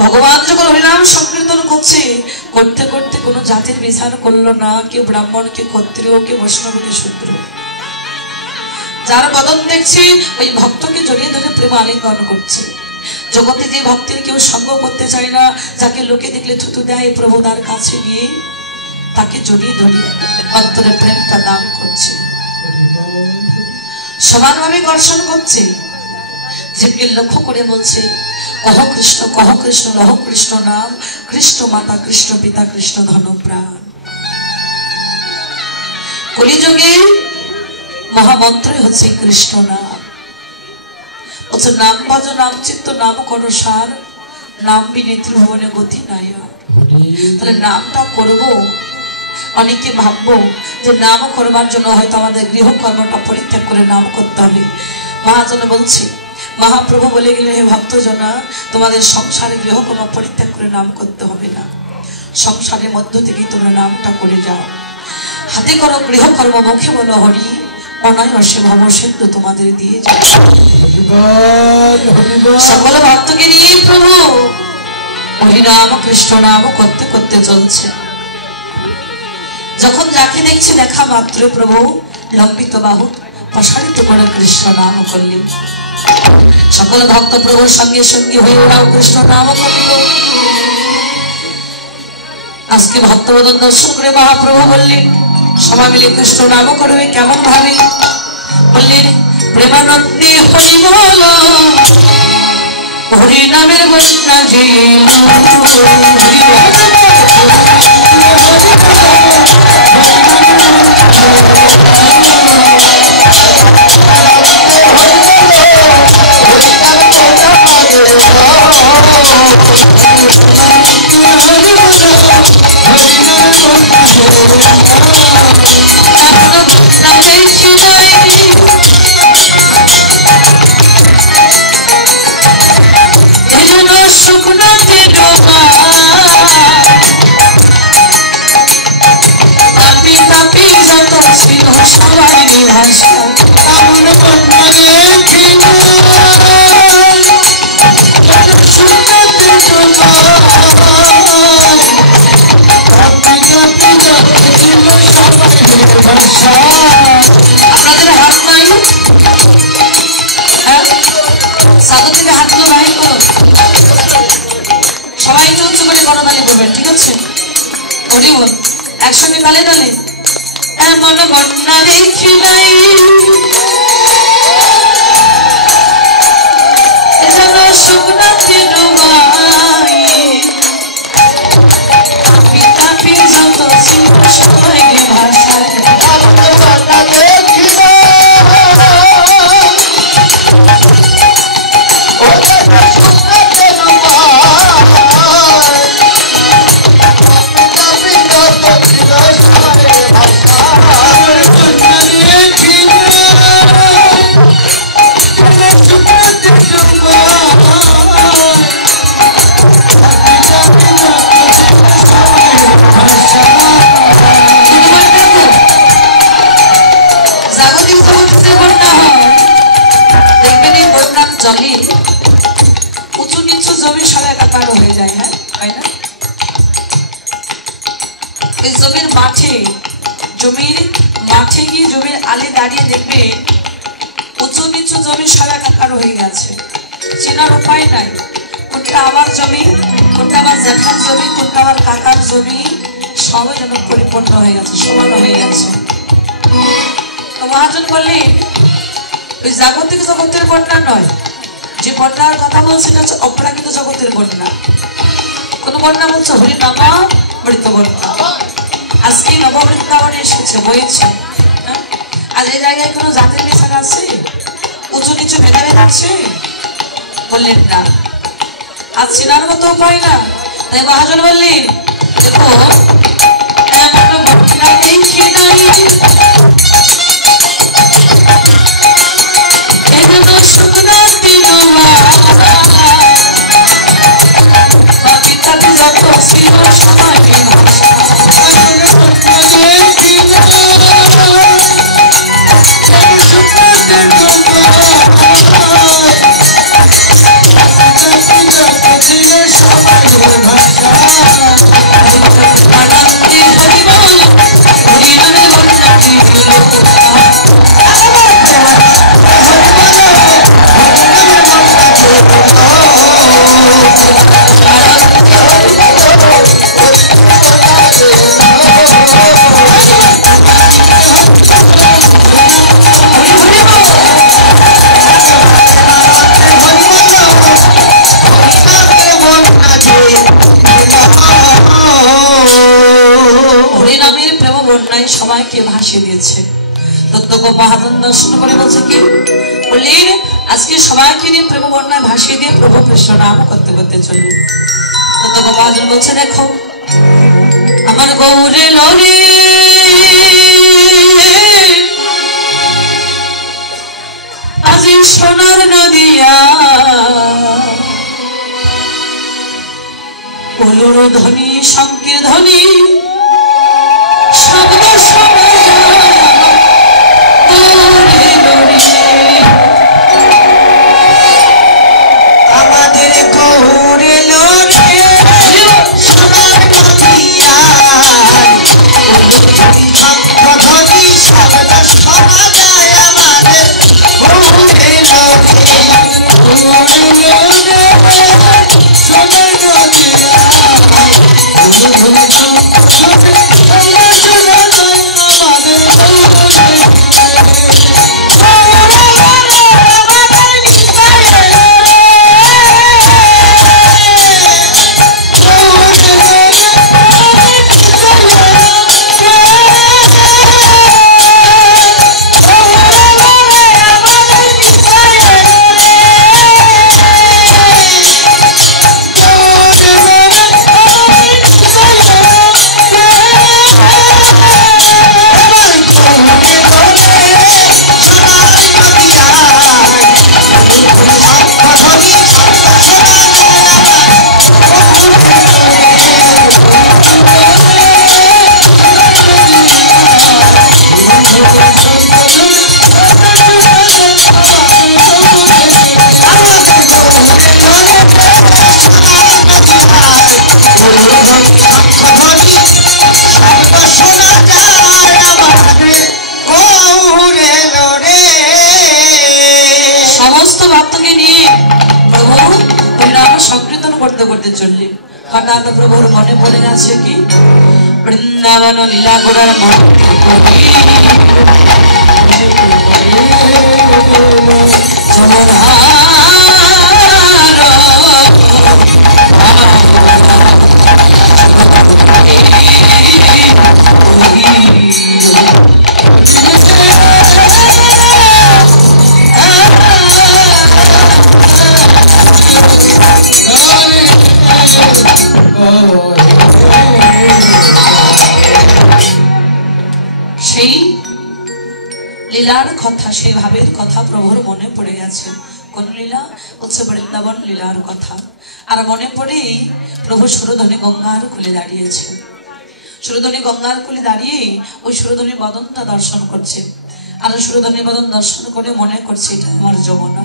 ভগবান যখন হরিনাম সংকীর্তন করছে করতে করতে কোনো জাতির বিচার করলো না, কেউ ব্রাহ্মণ, কেউ ক্ষত্রিয়, কেউ বৈষ্ণব, কেউ শূদ্র। যার বদন দেখছি ওই ভক্তকে জড়িয়ে ধরে প্রেম আলিঙ্গন করছে। জগতে যে ভক্তের কেউ সঙ্গ করতে চায় না, যাকে লোকে দেখলে থুতু দেয়, প্রভু তার কাছে গিয়ে তাকে জড়িয়ে ধরিয়ে অন্তরে প্রেমটা দান করছে, সমানভাবে দর্শন করছে। জীবকে লক্ষ্য করে বলছে কহ কৃষ্ণ লহ কৃষ্ণ নাম, কৃষ্ণ মাতা, কৃষ্ণ পিতা, কৃষ্ণ ধন প্রাণ। কলিযুগে মহামন্ত্রই হচ্ছে কৃষ্ণ নাম। বলছে নাম ভজ নাম চিত্ত নাম করো সার, নাম বিনে ত্রিভুবনে গতি নাই। তাহলে নামটা করব। অনেকে ভাববো যে নাম করবার জন্য হয়তো আমাদের গৃহকর্মটা পরিত্যাগ করে নাম করতে হবে। মহাজন বলছে, মহাপ্রভু বলে গেলেন, হে ভক্তজনা, তোমাদের সংসারে গৃহকর্ম পরিত্যাগ করে নাম করতে হবে না, সংসারের মধ্য থেকেই তোমরা নামটা করে যাও। হাতে করো গৃহকর্ম, মুখে বলো হরি, অনায়াসে ভব সিন্ধু তোমাদের দিয়ে যাও। সকল ভক্তকে নিয়ে প্রভু হরিনাম কৃষ্ণ নাম করতে করতে চলছে। যখন যাকে দেখছে দেখা মাত্র প্রভু লম্বিত বাহু প্রসারিত করে কৃষ্ণ নাম করলেন। সকল ভক্ত প্রভুর সঙ্গে সঙ্গে হয়ে ওরাও কৃষ্ণ নাম করল। আজকে ভক্তবদন দর্শন করে মহাপ্রভু বললেন, সবাই মিলে কৃষ্ণ নাম করবে। কেমন ভাবে বললেন, প্রেমানন্দে হরি বল, হরি নামের বন্যা যে একসঙ্গে তালে তালে এমন বন্যা দেখি নাই যেন শুকনাতে ডুবাই, পিতা পীর যত ছিল সবাই ভাষায় বন্যা দেখি জলে উঁচু নিচু জমি সব একাকার হয়ে যায়। হ্যাঁ, তাই না? এই জমির মাঠে গিয়ে জমির আলে দাঁড়িয়ে দেখবে উঁচু নিচু জমি সব একাকার হয়ে গেছে, চেনার উপায় নাই। কোনটা আমার জমি, কোনটা আমার জ্যাঠার জমি, কোনটা আমার কাকার জমি, সবাই যেন পরিপূর্ণ হয়ে গেছে, সমান হয়ে গেছে। তো মহাজন বললেন, ওই জাগতিক জগতের বন্যা নয়, যে বন্যার কথা বলছে এটা হচ্ছে অপরাকৃত জগতের বন্যা। কোন বন্যা বলছে হরিনাম মৃত বন্যা। আজকে নববৃন্দাবনে এসেছে, বয়েছে। আজ এই জায়গায় কোনো জাতির বিচার আছে, উঁচু নিচু ভেদাভেদ আছে? বললেন না। আজ চেনার মতো উপায় না। তাই মহাজন বললেন, দেখো এমন বন্যা দেখি নাই শুকনাতে ডুবাই, পিতা যত ছিল সবাই ভাষা শুকনাতে ডুবাই, যমুনাকে ভাসিয়ে দিয়েছে। তত্ত্বক মহাজন দর্শন করে বলছে কি বললেন, আজকে সবাইকে নিয়ে প্রেম বন্যায় ভাসিয়ে দিয়ে প্রভু কৃষ্ণ নাম করতে করতে চলি। তত্ত্বক মহাজন বলছে, দেখো আমার গৌরে লরে আজি সোনার নদিয়া ওলুর ধ্বনি শঙ্কের ধ্বনি শব্দ শোনা গৌরে লরে। আমাদের গৌরে লরে সোনার নদিয়া ধ্বনি শব্দ শোনা যায় আমাদের গৌরে লরে। সোনার নদিয়া চললি। হঠাৎ প্রভুর মনে পড়ে গেছে কি বৃন্দাবন লীলা করার মন লীলার কথা, সেই ভাবের কথা প্রভুর মনে পড়ে গেছে। কোন লীলা? বলছে বৃন্দাবন লীলার কথা। আর মনে পড়েই প্রভু সুরধনী গঙ্গার কুলে দাঁড়িয়েছে। সুরধনী গঙ্গার কুলে দাঁড়িয়ে ওই সুরধনী বদনটা দর্শন করছে। আর সুরধনী বদন দর্শন করে মনে করছে এটা আমার যমুনা।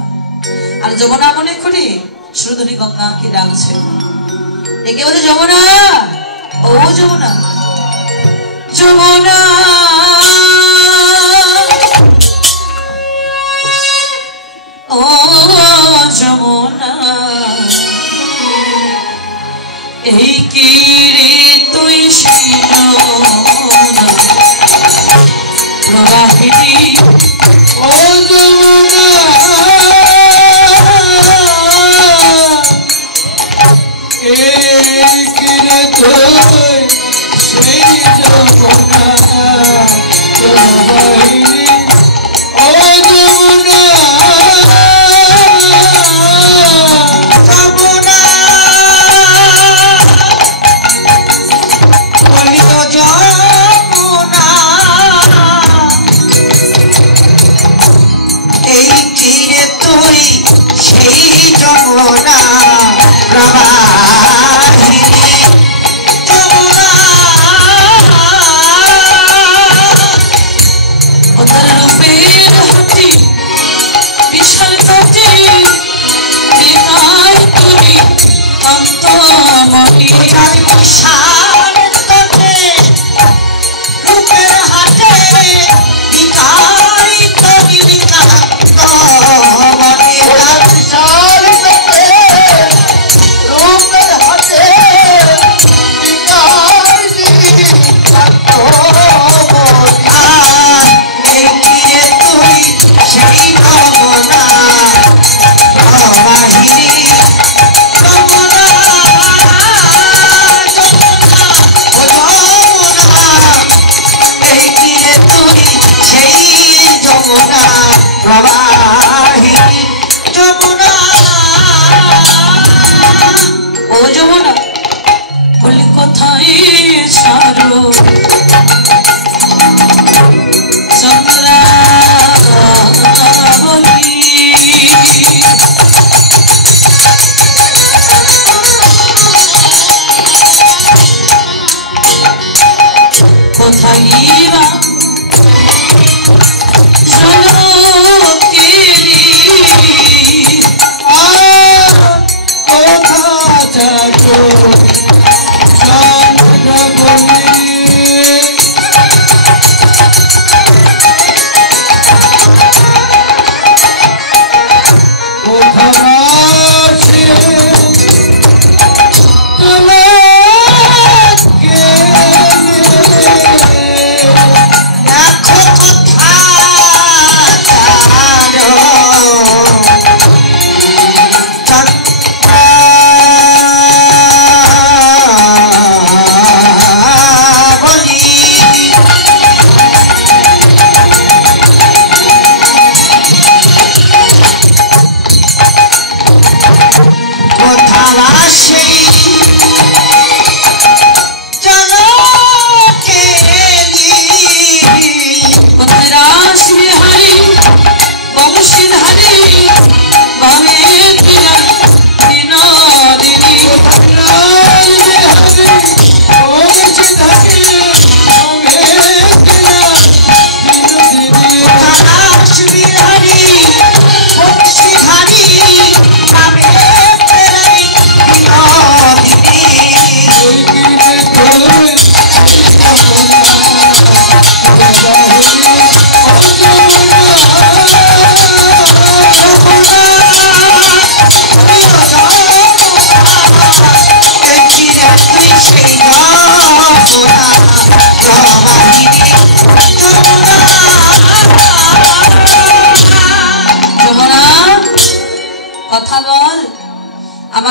আর যমুনা মনে করে সুরধনী গঙ্গাকে ডাকছে, ডেকে বলছে যমুনা, ও যমুনা, যমুনা ও যমুনা, এই কি রে তুই প্রবাহিনী ও যমুনা, এই কি রে তুই সেই যমুনা প্রবাহিনী। ও যমুনা, যমুনা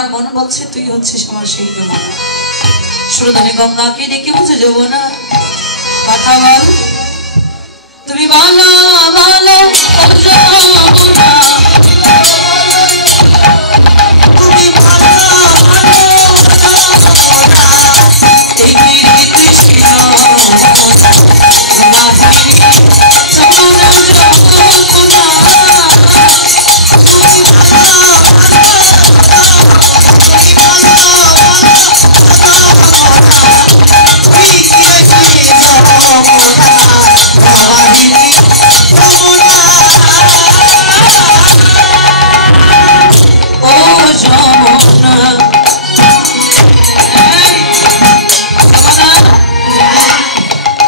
আমার মন বলছে তুই হচ্ছিস আমার সেই যমুনা। সুরধনী গঙ্গাকে ডেকে বুঝে যমুনা কথা বল, তুমি বলো বলো ও যমুনা, তুমি ভালো এই গিরি কৃষ্ণ মাহিনী যমুনা যমুনা, ও যমুনা, এই যমুনা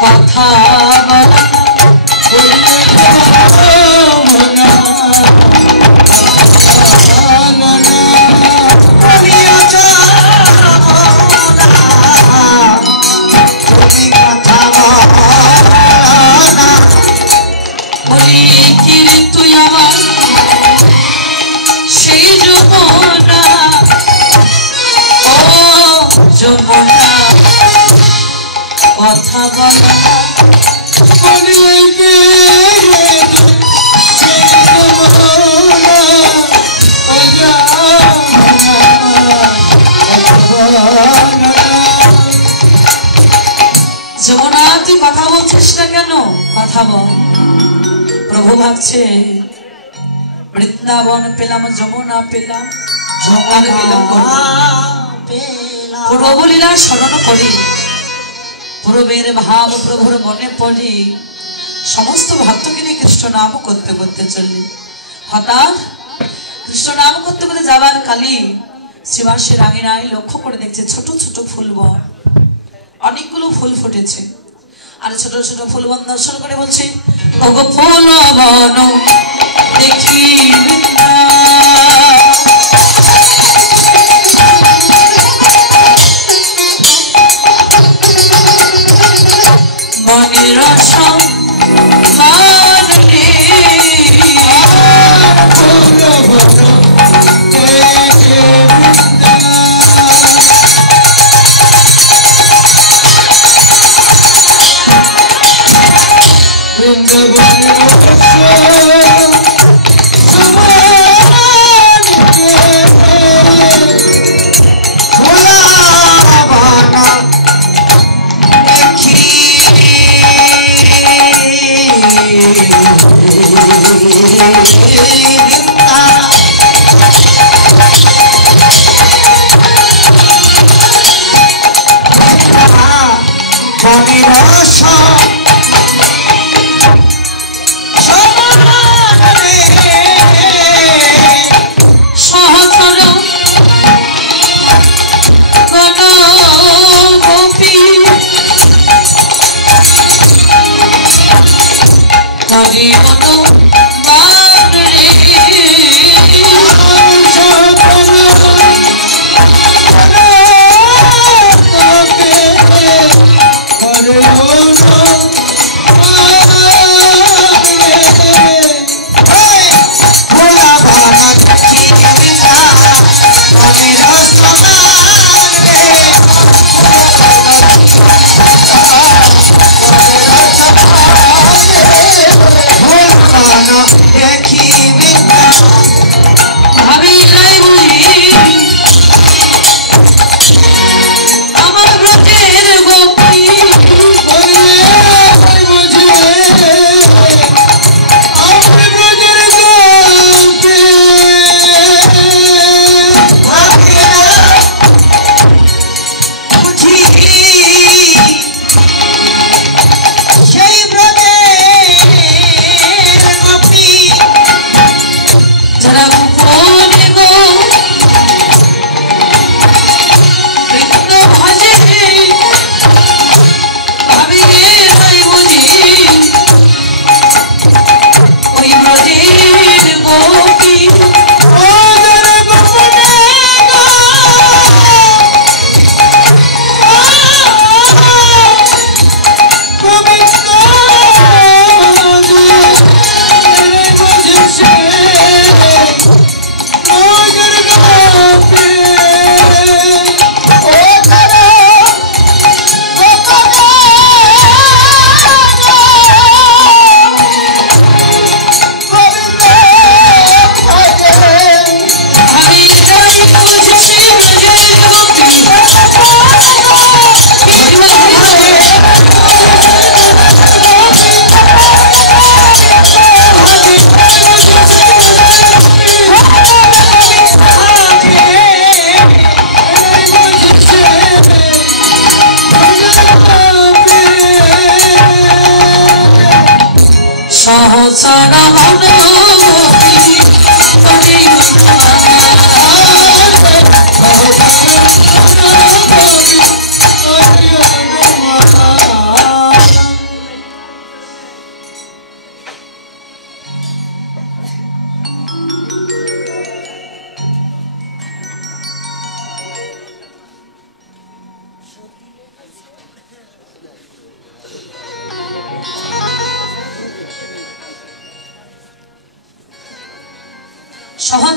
কথা বল, বলি কি রে তুই আমার সেই যমুনা, ও যমুনা কথা বল না। যমুনা তুই কথা বলছিস না কেন? কথা বল। প্রভু ভাবছে বৃন্দাবন পেলাম, যমুনা পেলাম, আর পেলাম কোন? প্রভু লীলা স্মরণ করি, পূর্বের ভাব প্রভুর মনে পড়ে, সমস্ত ভক্তকে নিয়ে কৃষ্ণ নাম করতে করতে চললি। হঠাৎ কৃষ্ণ নাম করতে করতে যাবার কালী শ্রীবাসের আঙিনায় লক্ষ্য করে দেখছে ছোট ছোট ফুল বন, অনেকগুলো ফুল ফুটেছে। আর ছোট ছোট ফুল বন দর্শন করে বলছে ওগো ফুল বন দেখি না, মনের সম্মানে বৃন্দাবন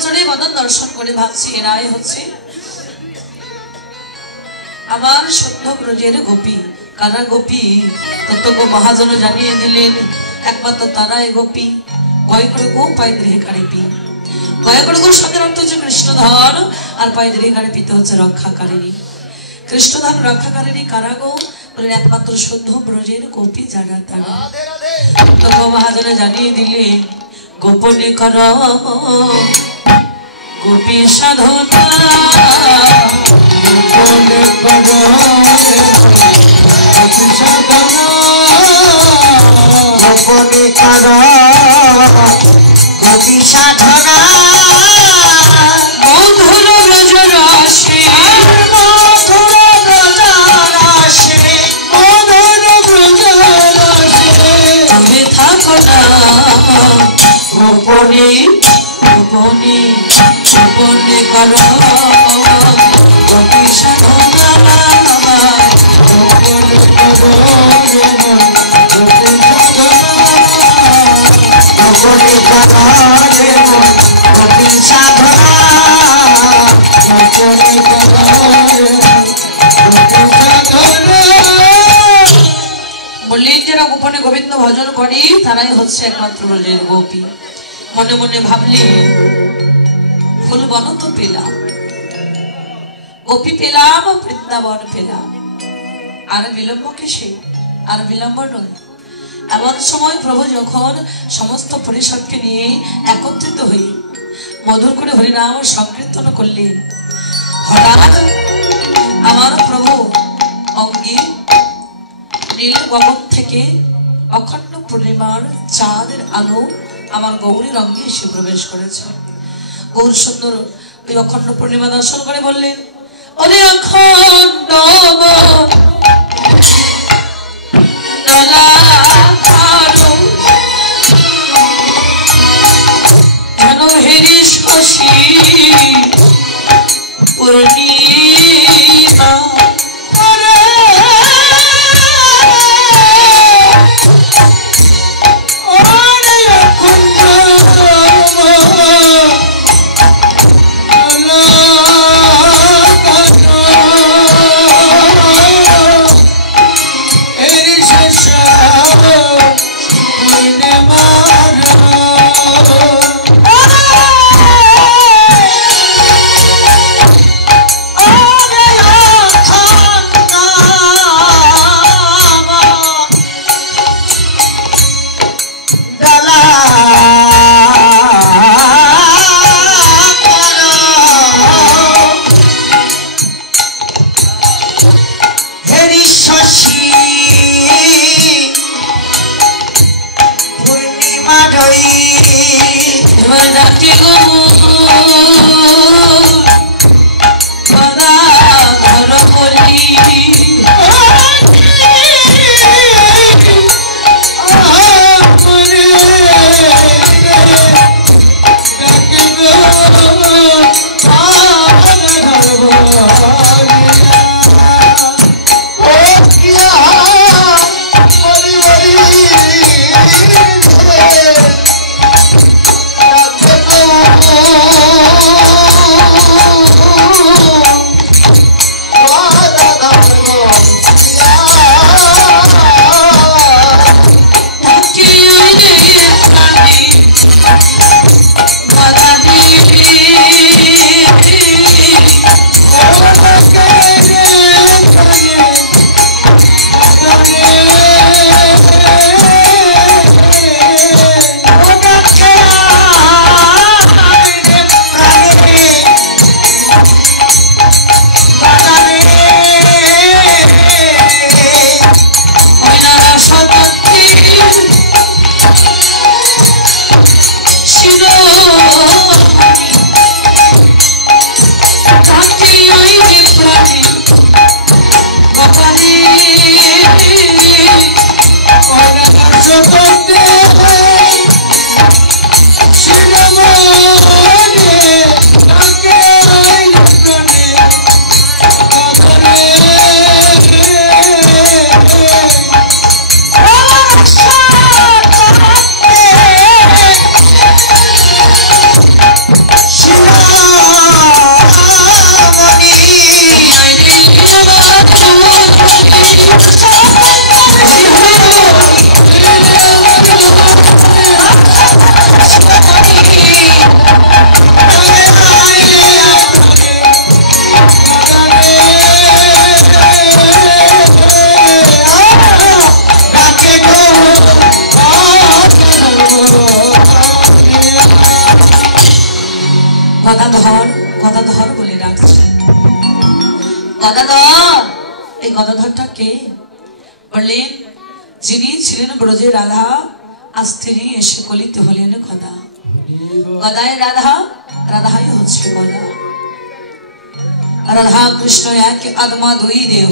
চরণে বদন দর্শন করে ভাবছি এরাই হচ্ছে আমার সত্য ব্রজের গোপী। কারা গোপী তত্ত্ব মহাজন জানিয়ে দিলেন, একমাত্র তারাই গোপী। গয় করে গো পায় গৃহে কারে পি। গয় করে গো শব্দের অর্থ হচ্ছে কৃষ্ণধন, আর পায় গৃহে কারে পিতে হচ্ছে রক্ষাকারিণী। কৃষ্ণধন রক্ষাকারিণী কারা গো বলেন, একমাত্র শুদ্ধ ব্রজের গোপী যারা তারা। তত্ত্ব মহাজনে জানিয়ে দিলেন, গোপনে কর গোপী সাধনা, গোপনে কর গোপী সাধনা, গোপনে কর গোপী সাধনা। মধুর ব্রজ রাশি মধুর ব্রজ রাশি, মধুর ব্রজ রাশি, তুমি থাকো না গোপনে গোপনে গোপনে কর গোপী সাধনা। গোপনে কর গোপী সাধনা, গোপনে কর গোপী সাধনা, গোপনে কর গোপী সাধনা। বললেন যারা গোপনে গোবিন্দ ভজন করে তারাই হচ্ছে একমাত্র ব্রজের গোপী। মনে মনে ভাবলেন, ফুল বন তো পেলাম, গোপী পেলাম, বৃন্দাবন পেলাম, আর বিলম্ব কিসে? আর বিলম্ব নয়। এমন সময় প্রভু যখন সমস্ত পরিষদকে নিয়ে একত্রিত হয়ে মধুর করে হরিনাম সংকীর্তন করলেন, হঠাৎ আমার প্রভু অঙ্গে নীল গগন থেকে অখণ্ড পূর্ণিমার চাঁদের আলো আমার গৌরী রঙে এসে প্রবেশ করেছে। গৌর সুন্দর ওই অখণ্ড পূর্ণিমা দর্শন করে বললেন, ওরে অখণ্ড যেন হেরি শশী পূর্ণিমা, গদাধর, এই গদাধরটা কে? বললেন যিনি ছিলেন ব্রজে রাধা, আজ তিনি এসে কলিতে হলেন গদা। গদায় রাধা, রাধাই হচ্ছে গদা। রাধা কৃষ্ণ এক আত্মা, দুই দেহ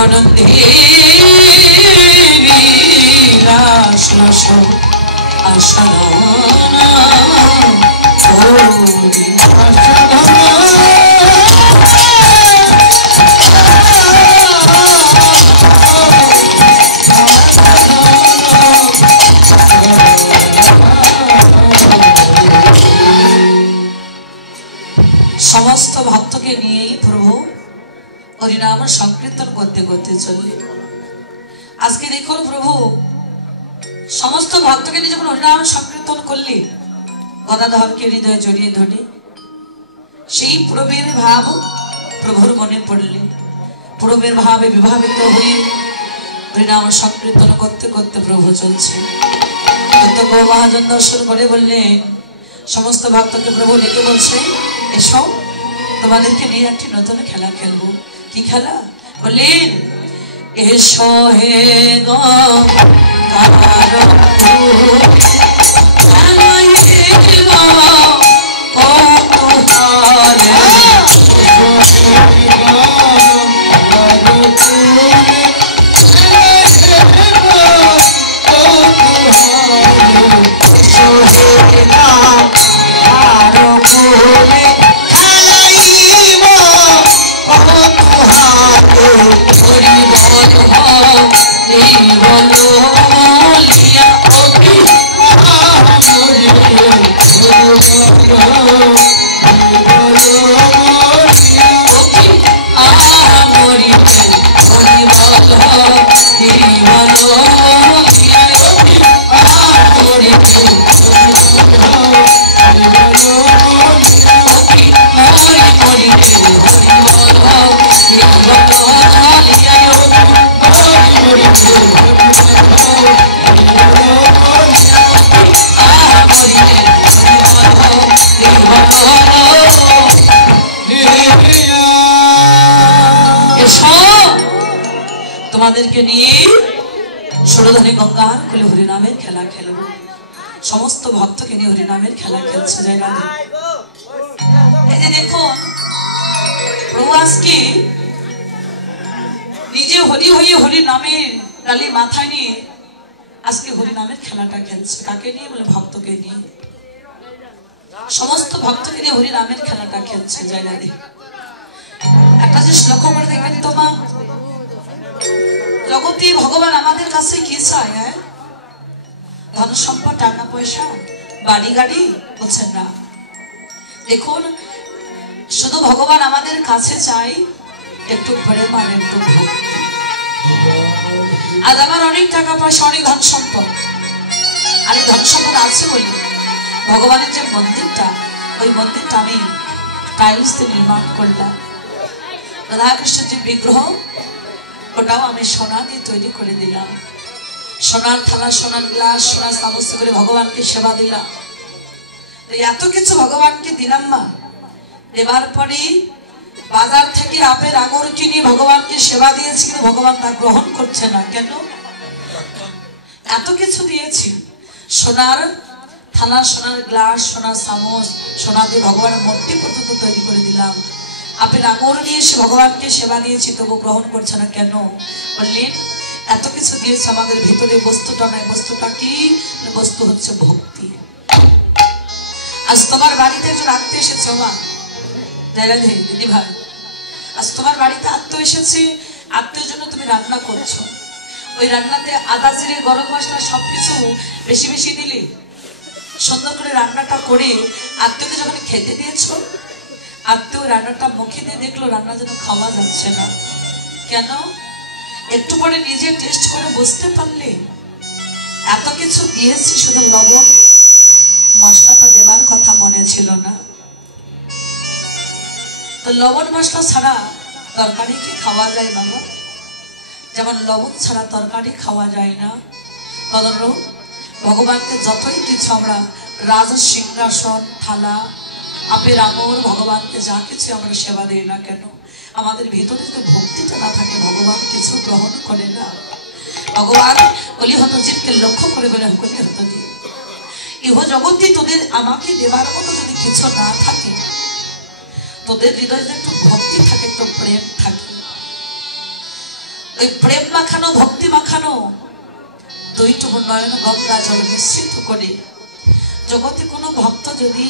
আনন্দে বিলাস আসাদনা সমস্ত ভক্তকে নিয়েই প্রভু হরিনাম সংকীর্তন করতে করতে চললেন। আজকে দেখুন প্রভু সমস্ত ভক্তকে নিয়ে যখন হরিনাম সংকীর্তন করলেন, গদাধরকে হৃদয়ে জড়িয়ে ধরে সেই প্রভুর ভাব প্রভুর মনে পড়লে, প্রভুর ভাবে বিভাবিত হয়ে হরিনাম সংকীর্তন করতে করতে প্রভু চলছে। মহাজন দর্শন করে বললেন, সমস্ত ভক্তকে প্রভু ডেকে বলছে, এসো তোমাদেরকে নিয়ে একটি নতুন খেলা খেলবো। কি খেলা? বললেন এসো হে গো তোমাদেরকে নিয়ে সুরধনী গঙ্গার কুলে হরিনামের খেলা খেলবো। সমস্ত ভক্তকে নিয়ে হরিনামের খেলা খেলছে যায় রাধে। এই যে দেখুন প্রভু আজকে নিজে হরি হয়ে হরি নামের ডালি মাথায় নিয়ে আজকে হরি নামের খেলাটা খেলছে। কাকে নিয়ে? বলে ভক্তকে নিয়ে। সমস্ত ভক্তকে নিয়ে হরি নামের খেলাটা খেলছে যায় রাধে। একটা জিনিস লক্ষ্য করে দেখবেন তো মা, জগতে ভগবান আমাদের কাছে কি চায়? ধন সম্পদ, টাকা পয়সা, বাড়ি গাড়ি বলছেন না। দেখুন শুধু ভগবান আমাদের কাছে চাই একটু প্রেম আর একটু ভক্তি। আজ আমার অনেক টাকা পয়সা, অনেক ধন সম্পদ, আর এই ধন সম্পদ আছে বলি ভগবানের যে মন্দিরটা, ওই মন্দিরটা আমি টাইলস দিয়ে নির্মাণ করলাম। রাধাকৃষ্ণের যে বিগ্রহ, ওটাও আমি সোনা দিয়ে তৈরি করে দিলাম। সোনার থালা, সোনার গ্লাস, সোনার চামচ করে ভগবানকে সেবা দিলাম। এত কিছু ভগবানকে দিলাম মা, দেবার পরে বাজার থেকে আপেল আঙুর কিনে ভগবানকে সেবা দিয়েছি, কিন্তু ভগবান তা গ্রহণ করছে না। কেন? এত কিছু দিয়েছি, সোনার থালা, সোনার গ্লাস, সোনার চামচ, সোনা দিয়ে ভগবানের মূর্তি পর্যন্ত তৈরি করে দিলাম। আপেল আঙুর নিয়ে এসে ভগবানকে সেবা দিয়েছি, তবু গ্রহণ করছে না। কেন? বললেন এত কিছু দিয়েছে, আমাদের ভিতরে বস্তুটা নাই। বস্তুটা কি? বস্তু হচ্ছে ভক্তি। আজ তোমার বাড়িতে একজন আত্মীয় এসেছে মা, রাধে দিদি ভাই, আজ তোমার বাড়িতে আত্মীয় এসেছে, আত্মীয়ের জন্য তুমি রান্না করছো। ওই রান্নাতে আদা জিরে গরম মশলা সবকিছু বেশি বেশি দিলে, সুন্দর করে রান্নাটা করে আত্মীয়কে যখন খেতে দিয়েছো, আত্মীয় রান্নাটা মুখে দিয়ে দেখলো রান্না যেন খাওয়া যাচ্ছে না। কেন? একটু পরে নিজে টেস্ট করে বুঝতে পারলে এত কিছু দিয়েছি, শুধু লবণ মশলাটা দেবার কথা মনে ছিল না। তো লবণ মশলা ছাড়া তরকারি কি খাওয়া যায় বাবা? যেমন লবণ ছাড়া তরকারি খাওয়া যায় না, তদনুরূপ ভগবানকে যতই কিছু আমরা রাজ সিংহাসন থালা আপের আমর ভগবানকে যা কিছু আমরা সেবা দিই না কেন, আমাদের ভিতরে যদি ভক্তিটা না থাকে ভগবান কিছু গ্রহণ করে না। ভগবান কলিহত জীবকে লক্ষ্য করে বলে, কলিহত জীব ইহ জগতে তোদের আমাকে দেবার মতো যদি কিছু না থাকে, তোদের হৃদয়ে যদি একটু ভক্তি থাকে, একটু প্রেম থাকে, ওই প্রেম মাখানো ভক্তি মাখানো দুইটুকু নয়ন গঙ্গা জল মিশ্রিত করে জগতে কোনো ভক্ত যদি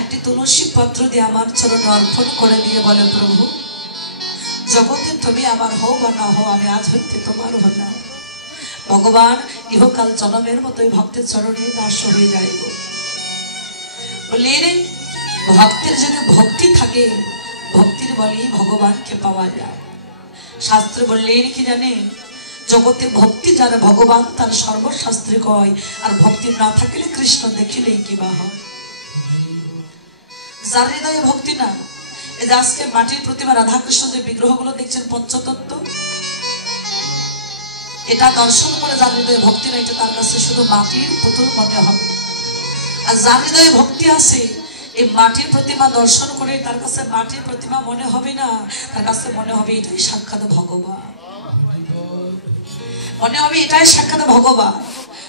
একটি তুলসী পত্র দিয়ে আমার চরণে অর্পণ করে দিয়ে বলে, প্রভু জগতে তুমি আমার হও বা না হও, আমি আজ হইতে তোমার হলাম, ভগবান ইহকাল জনমের মতোই ভক্তের চরণে দাস হয়ে যাইব। বললেন ভক্তের যদি ভক্তি থাকে, ভক্তির বলেই ভগবানকে পাওয়া যায়। শাস্ত্র বললেন কি জানেন, জগতে ভক্তি যার ভগবান তার সর্বশাস্ত্রে কয়, আর ভক্তি না থাকলে কৃষ্ণ দেখিলেই কিবা হয়। যার হৃদয়ে ভক্তি না, এই যে আজকে মাটির প্রতিমা রাধাকৃষ্ণ যে বিগ্রহগুলো দেখছেন পঞ্চতত্ত্ব, এটা দর্শন করে যার হৃদয়ে ভক্তি না, এটা তার কাছে শুধু মাটির পুতুল মনে হবে। আর যার হৃদয়ে ভক্তি আছে, এই মাটির প্রতিমা দর্শন করে তার কাছে মাটির প্রতিমা মনে হবে না, তার কাছে মনে হবে এটাই সাক্ষাৎ ভগবান, মনে হবে এটাই সাক্ষাৎ ভগবান।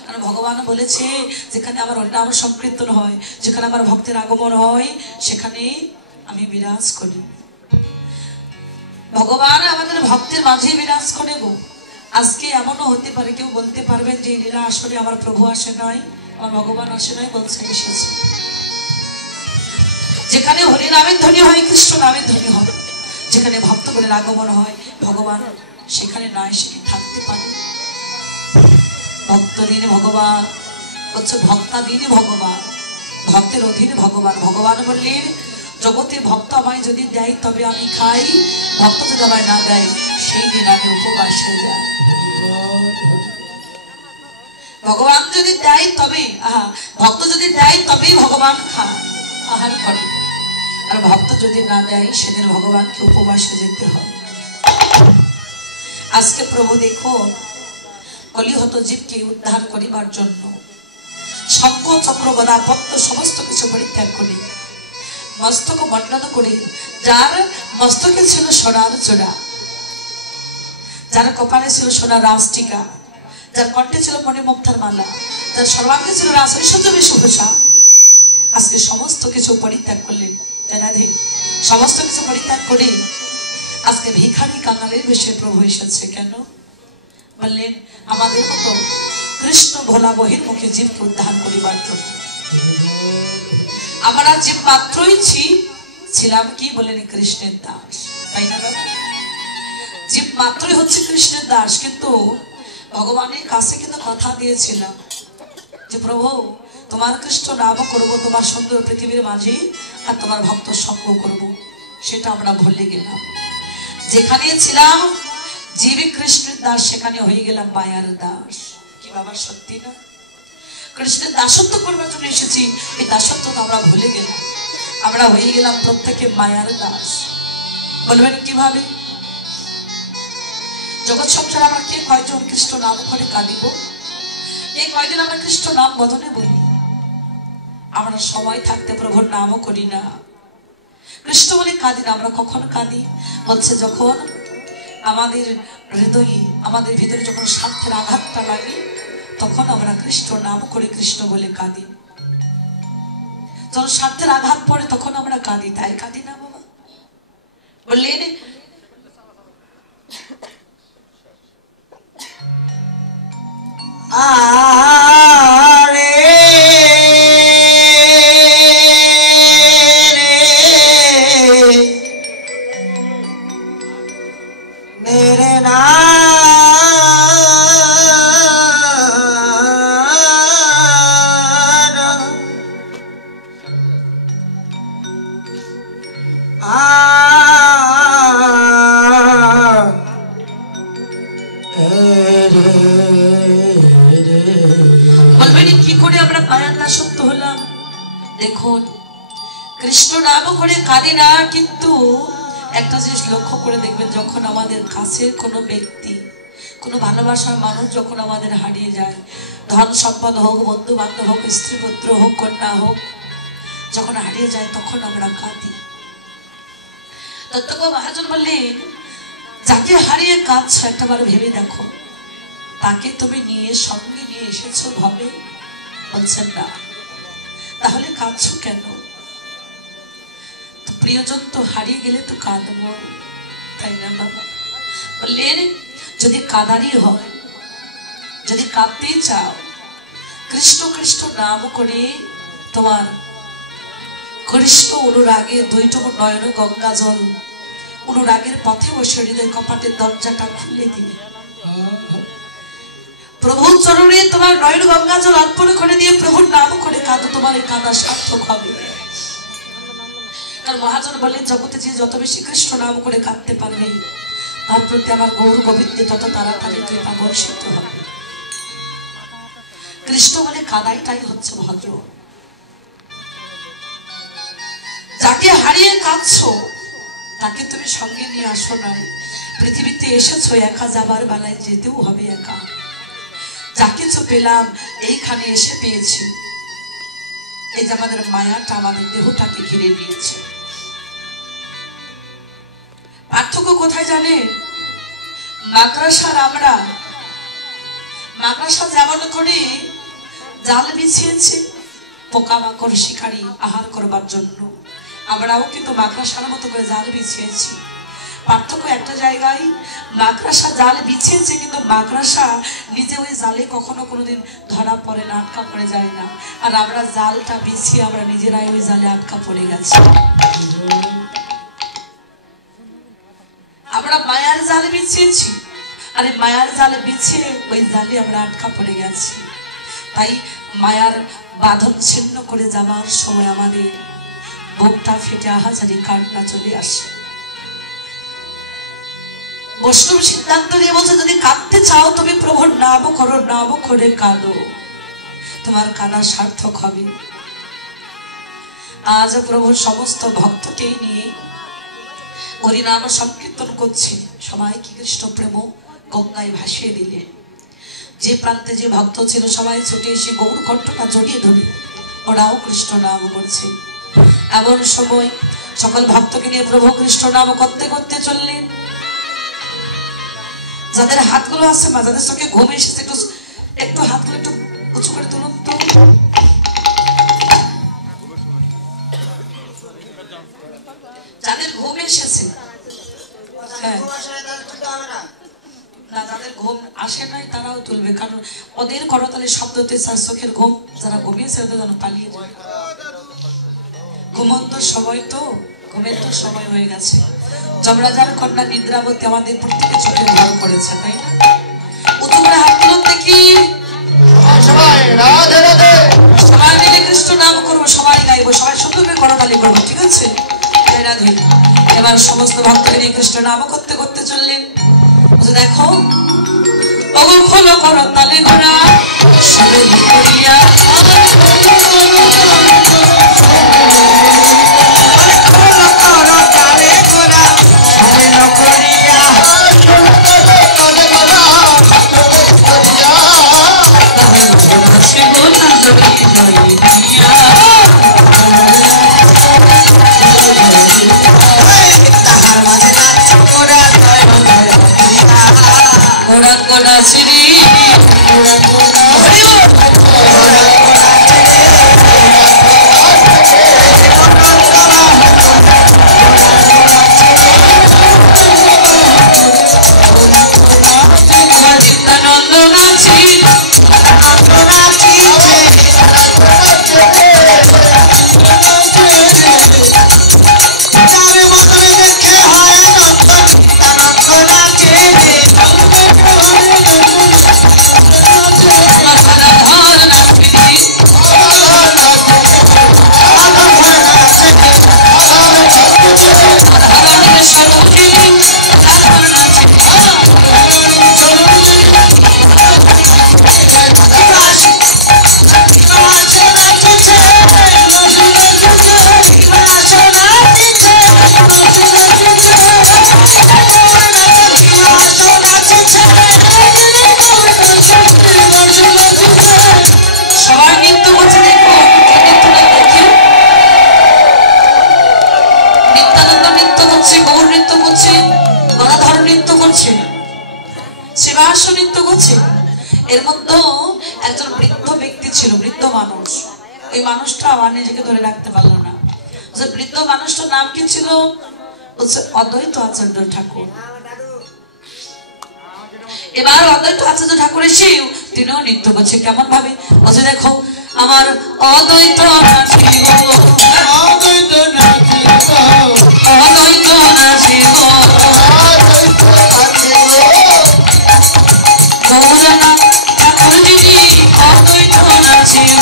কারণ ভগবান বলেছে যেখানে আমার হরিনাম সংকীর্তন হয়, যেখানে আমার ভক্তের আগমন হয়, সেখানে আমি বিরাজ করি। ভগবান আমাদের ভক্তের মাঝে বিরাজ করে গো। আজকে এমনও হতে পারে কেউ বলতে পারবেন যে লীলা আসলে আমার প্রভু আসে নাই, আমার ভগবান আসে নাই, বলছে এসেছে। যেখানে হরিনামের ধ্বনি হয়, কৃষ্ণ নামের ধ্বনি হয়, যেখানে ভক্তগণের আগমন হয়, ভগবান সেখানে না এসে কি থাকতে পারে? ভক্তদিন ভগবান হচ্ছে, ভক্তাদিন ভগবান, ভক্তের অধীনে ভগবান। ভগবান বললেন জগতে ভক্ত আমায় যদি দেয় তবে আমি খাই, ভক্ত যদি আমায় না দেয় সেই দিন আমি উপবাসে যাই। ভগবান যদি দেয় তবে, ভক্ত যদি দেয় তবেই ভগবান খায়, আহার করে। আর ভক্ত যদি না দেয় সেদিন ভগবানকে উপবাসে যেতে হবে। আজকে প্রভু দেখো কলিহত জীবকে উদ্ধার করিবার জন্য শঙ্খ চক্র গদা পদ্ম সমস্ত কিছু পরিত্যাগ করে মস্তক মণ্ডন করে, যার মস্তকে ছিল সোনার চূড়া, যার কপালে ছিল সোনার রাজটিকা, যার কণ্ঠে ছিল মণিমুক্তার মালা, যার সর্বাঙ্গে ছিল রাজৈশ্বর্য বেশভূষা, আজকে সমস্ত কিছু পরিত্যাগ করলেন। রাধে সমস্ত কিছু পরিত্যাগ করে আজকে ভিখারি কাঙালের বেশে প্রভু এসেছে। কেন বললেন? আমাদের মতো কৃষ্ণ ভোলা বহির মুখে জীবকে উদ্ধার করিবার জন্য। আমরা জীব মাত্রই ছিলাম কি বলেন? কৃষ্ণের দাস, তাই না বাবা? জীব মাত্রই হচ্ছে কৃষ্ণের দাস, কিন্তু ভগবানের কাছে কিন্তু কথা দিয়েছিলাম যে প্রভু তোমার কৃষ্ণ নাম করব, তোমার সুন্দর পৃথিবীর মাঝে, আর তোমার ভক্ত সঙ্গ করব। সেটা আমরা ভুলে গেলাম। যেখানে ছিলাম জীবী কৃষ্ণের দাস, সেখানে হয়ে গেলাম মায়ার দাস। কি বাবা সত্যি না? কৃষ্ণের দাসত্ব করবার জন্য এসেছি, এই দাসত্ব আমরা ভুলে গেলাম। আমরা হয়ে গেলাম প্রত্যেকে মায়ার দাস। বলবেন কিভাবে? জগৎ সংসারে আমরা কে কয়জন কৃষ্ণ নাম করে কাঁদিব? এই কয়দিন আমরা কৃষ্ণ নাম বদনে বলি? আমরা সময় থাকতে প্রভুর নামও করি না। কৃষ্ণ বলে কাঁদি না। আমরা কখন কাঁদি? বলছে যখন আমাদের হৃদয়ে, আমাদের ভিতরে যখন স্বার্থের আঘাতটা লাগে, তখন আমরা কৃষ্ণ নাম করে কৃষ্ণ বলে কাঁদি। যখন স্বার্থের আঘাত পড়ে তখন আমরা কাঁদি, তাই কাঁদি না বাবা? বললেন আরে মেরে না দেখুন কৃষ্ণ নাম করে কাঁদি না, কিন্তু একটা জিনিস লক্ষ্য করে দেখবেন, যখন আমাদের কাছের কোনো ব্যক্তি, কোনো ভালোবাসার মানুষ যখন আমাদের হারিয়ে যায়, ধন সম্পদ হোক, বন্ধু বান্ধব হোক, স্ত্রী পুত্র হোক, কন্যা হোক, যখন হারিয়ে যায় তখন আমরা কাঁদি। তত্ত্বজ্ঞ মহাজন বললেন, যাকে হারিয়ে কাঁদছ একটাবার ভেবে দেখো, তাকে তুমি নিয়ে সঙ্গে নিয়ে এসেছো ভাবে? বলছেন না। তাহলে কাঁদছো কেন? প্রিয়জন তো হারিয়ে গেলে তো কাঁদবো, তাই না বাবা? বললেন, যদি কাঁদারই হয়, যদি কাঁদতেই চাও, কৃষ্ণ কৃষ্ণ নাম করে তোমার কৃষ্ণ অনুরাগে দুইটুকু নয়ন গঙ্গা জল অনুরাগের পথে বসে হৃদয় কপাটের দরজাটা খুলে দিয়ে প্রভুর চরণে তোমার নয়ন গঙ্গা জল অর্পণ করে দিয়ে প্রভুর নাম করে কাঁদো, তোমার এই কাঁদা সার্থক হবে। কারণ মহাজন বলেন, জগতে যে যত বেশি কৃষ্ণ নাম করে কাঁদতে পারবে, তার প্রতি আমার গৌর গোবিন্দে তত তাড়াতাড়ি কৃপা বর্ষিত হবে। কৃষ্ণ বলে কাদাইটাই হচ্ছে ভদ্র। যাকে হারিয়ে কাঁদছো তাকে তুমি সঙ্গে নিয়ে আসো নাই। পৃথিবীতে এসেছো একা, যাবার বেলায় যেতেও হবে একা। যা কিছু পেলাম এইখানে এসে পেয়েছি, এই যে আমাদের মায়াটা আমাদের দেহটাকে ঘিরে নিয়েছে। পার্থক্য কোথায় জানে? মাকড়সার আমরা, মাকড়সা যেমন করে জাল বিছিয়েছে পোকামাকড় শিকারী আহার করবার জন্য, আমরাও কিন্তু মাকড়সার মতো করে জাল বিছিয়েছি। পার্থক্য একটা জায়গায়, মাকড়সা জাল বিছিয়েছে কিন্তু মাকড়সা নিজে ওই জালে কখনো কোনোদিন ধরা পড়ে না, আটকা পড়ে যায় না। আর আমরা জালটা বিছিয়ে আমরা নিজেরাই ওই জালে আটকা পড়ে গেছি। আমরা মায়ার জাল বিছিয়েছি, আর মায়ার জালে বিছিয়ে ওই জালে আমরা আটকা পড়ে গেছি। তাই মায়ার বাঁধন ছিন্ন করে যাবার সময় আমাদের বুকটা ফেটে আহাজারি কান্না চলে আসে। বৈষ্ণব সিদ্ধান্ত নিয়ে বলছে, যদি কাঁদতে চাও তুমি প্রভুর নাম করো, নাম করে কাঁদো, তোমার কাঁদা সার্থক হবে। আজ প্রভুর সমস্ত ভক্তকে নিয়ে হরিনাম সংকীর্তন করছে, সবাইকে কৃষ্ণ প্রেম গঙ্গায় ভাসিয়ে দিলেন। যে প্রান্তে যে ভক্ত ছিল সবাই ছুটে এসে গৌর কণ্ঠটা জড়িয়ে ধরে ওরাও কৃষ্ণ নাম করছে। এমন সময় সকল ভক্তকে নিয়ে প্রভু কৃষ্ণ নাম করতে করতে চললেন। যাদের হাতগুলো আছে মা, যাদের চোখে ঘুম এসেছে, একটু একটু হাতগুলো একটু উঁচু করে তুলুন তো। যাদের ঘুম এসেছে, হ্যাঁ না, যাদের ঘুম আসে নাই তারাও তুলবে, কারণ ওদের করতালের শব্দতে চোখের ঘুম যারা ঘুমিয়েছে ওদের যেন পালিয়ে যায়। ঘুমন্ত সময় তো, ঘুমের তো সময় হয়ে গেছে। যমরাজার কন্যা নিদ্রাবতী আমাদের প্রত্যেকে চোখে ভর করেছে, তাই না? উঁচু করে হাত তুলুন দেখি। সবাই মিলে কৃষ্ণ নাম করবো, সবাই গাইবো, সবাই সুন্দর করে করতালি করবো, ঠিক আছে? রাধে। এবার সমস্ত ভক্তকে নিয়ে কৃষ্ণ নাম করতে করতে চললেন। দেখো ওগো খোলো করতালি ঘোড়া সবে করিয়া, শ্রী নৃত্য করছে, গদাধর নৃত্য করছে, শিবাস নৃত্য করছে। এর মধ্যে একজন বৃদ্ধ ব্যক্তি ছিল, বৃদ্ধ মানুষ। ওই মানুষটা আবার নিজেকে ধরে রাখতে পারলো না। যে বৃদ্ধ মানুষটার নাম কি ছিল? বলছে অদ্বৈত আচার্য ঠাকুর। এবার অদ্বৈত আচার্য ঠাকুর এসেও তিনিও নৃত্য করছে। কেমন ভাবে? বলছে দেখো আমার অদ্বৈত নাচিব, অদ্বৈত নাচিব, অদ্বৈত নাচিব, গৌরনাথ ঠাকুর যিনি অদ্বৈত নাচিব,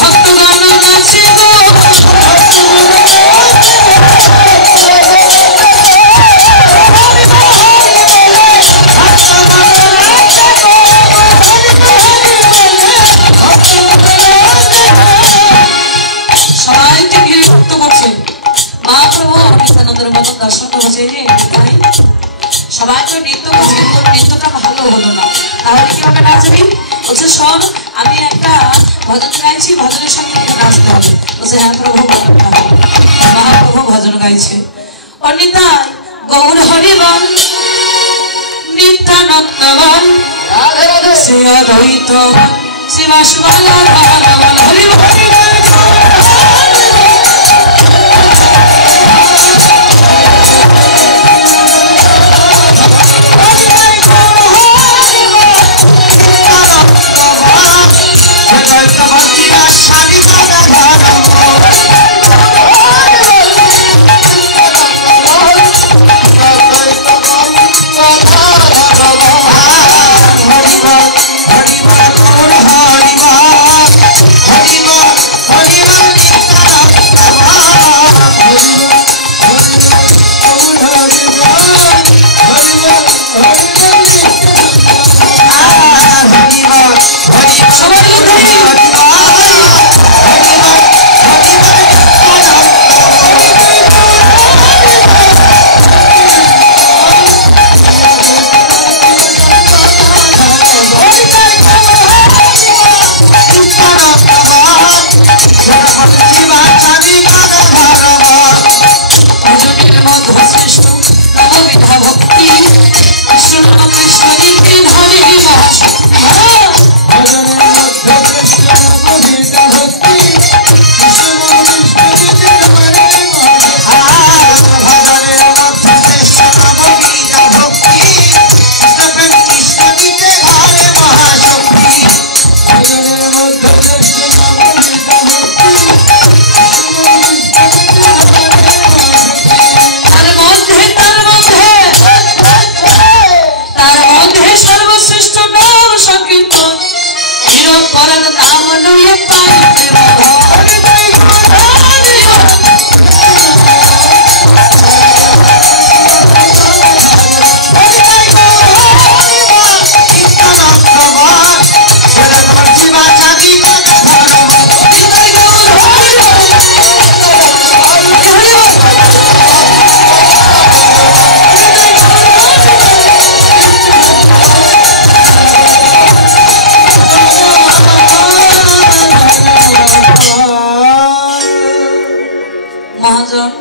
ভক্তগণ নাচিব, সবাইকে ঘিরে নৃত্য করছে। মহাপ্রভু নিত্যানন্দের মতন দর্শন করছে। সবাই তো নৃত্য করছে, তোর নৃত্যটা ভালো হলো না, তাহলে কিভাবে নাচবি? বলছে শোন, আমি একটা ভজন গাইছি, ভজনের সঙ্গে তোকে নাচতে হবে। বলছে হ্যাঁ প্রভু, মহাপ্রভু ভজন গাইছে। অনিতাই গৌর হরিবল, নিত্যানন্দ বল, শ্রী অদ্বৈত শিবাস বল, হরিবল।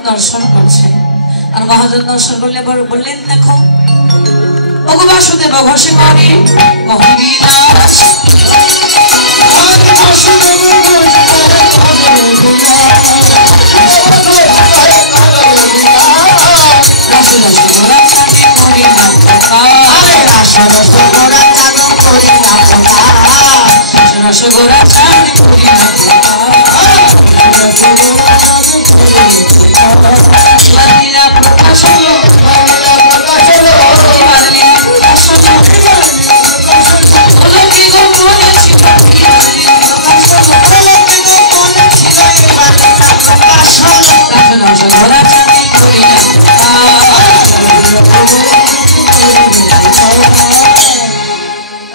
দর্শন করছে। আর মহাজন দর্শন করলে বললেন দেখো ওগো বাসুদেব ঘোষে করে মহিলাস রসগোরা চাঁদ করি না প্রকাশ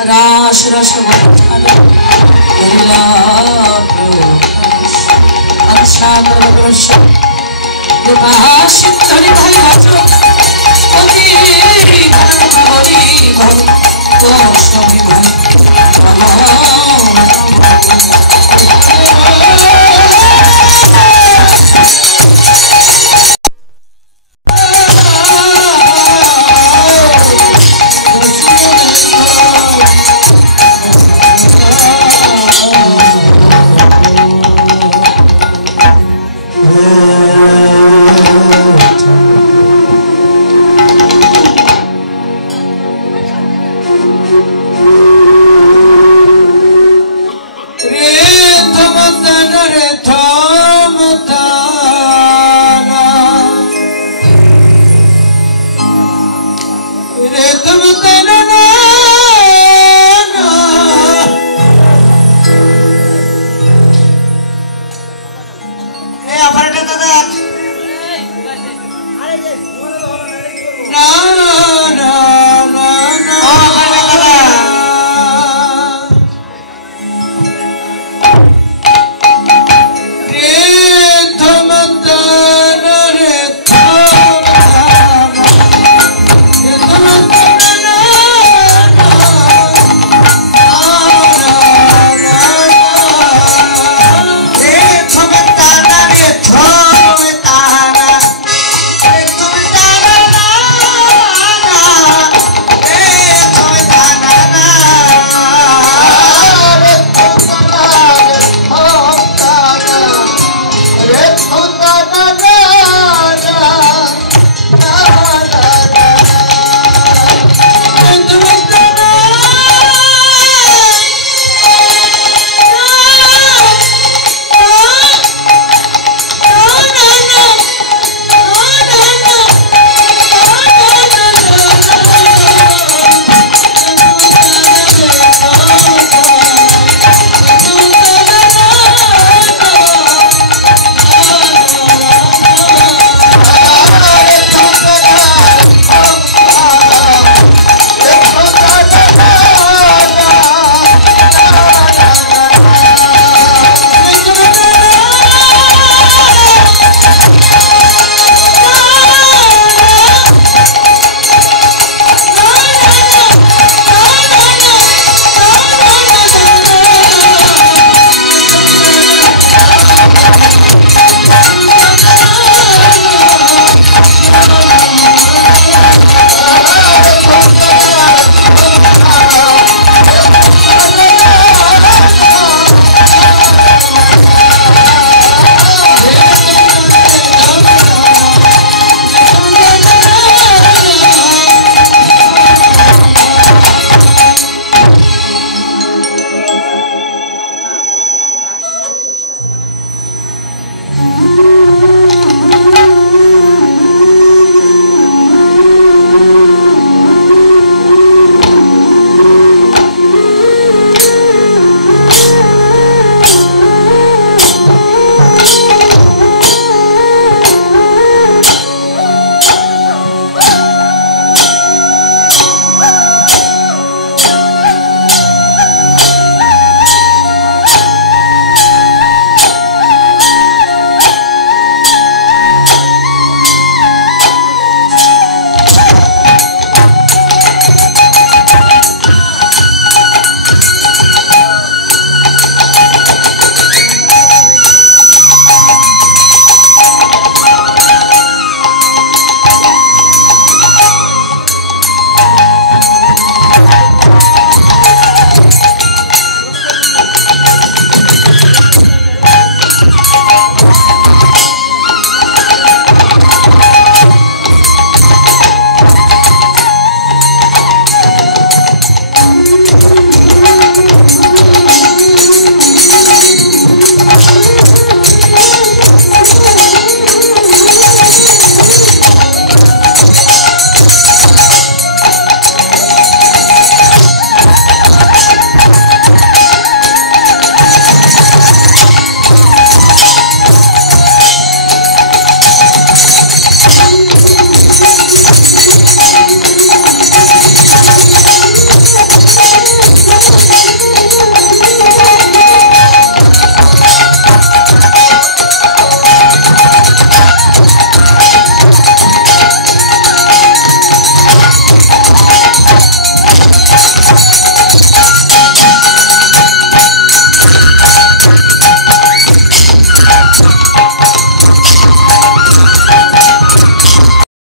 রাস রসগোরা ভাই रे तुम तो